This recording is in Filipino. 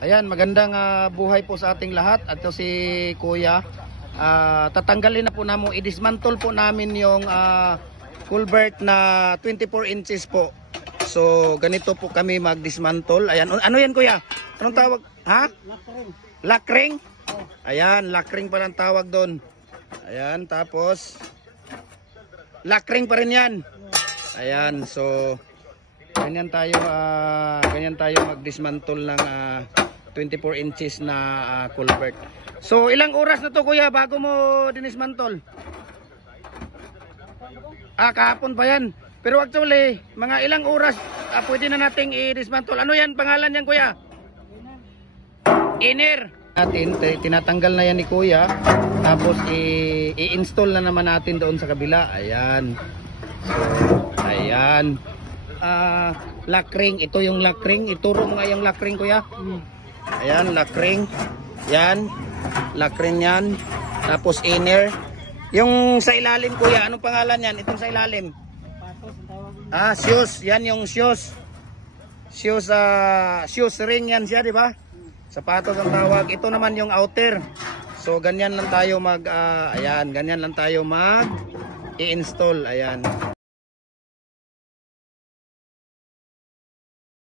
Ayan, magandang buhay po sa ating lahat. At ito si Kuya. Tatanggalin na po namin, i-dismantle po namin yung culvert na 24 inches po. So, ganito po kami mag-dismantle. Ayan, ano yan Kuya? Anong tawag? Ha? Lakring. Ayan, lakring pa lang tawag doon. Ayan, tapos lakring pa rin yan. Ayan, so ganyan tayo mag-dismantle ng 24 inches na culvert. So ilang oras na to Kuya bago mo dinismantle? Kahapon pa yan. Pero actually, mga ilang oras pwede na nating i-dismantle. Ano yan pangalan yan Kuya? Inner. Natin tinatanggal na yan ni Kuya. Tapos i-install na naman natin doon sa kabila. Ayan. So, ayan. Lakring, ito yung lakring. Ituro mo nga yung lakring Kuya. Ayan, lakring. Yan. Lakring yan. Tapos inner. Yung sa ilalim Kuya, anong pangalan yan? Itong sa ilalim. Shoes. Yan yung shoes. Shoes ring yan siya, di ba? Sapatos ang tawag. Ito naman yung outer. So ganyan lang tayo ganyan lang tayo mag i-install. Ayan.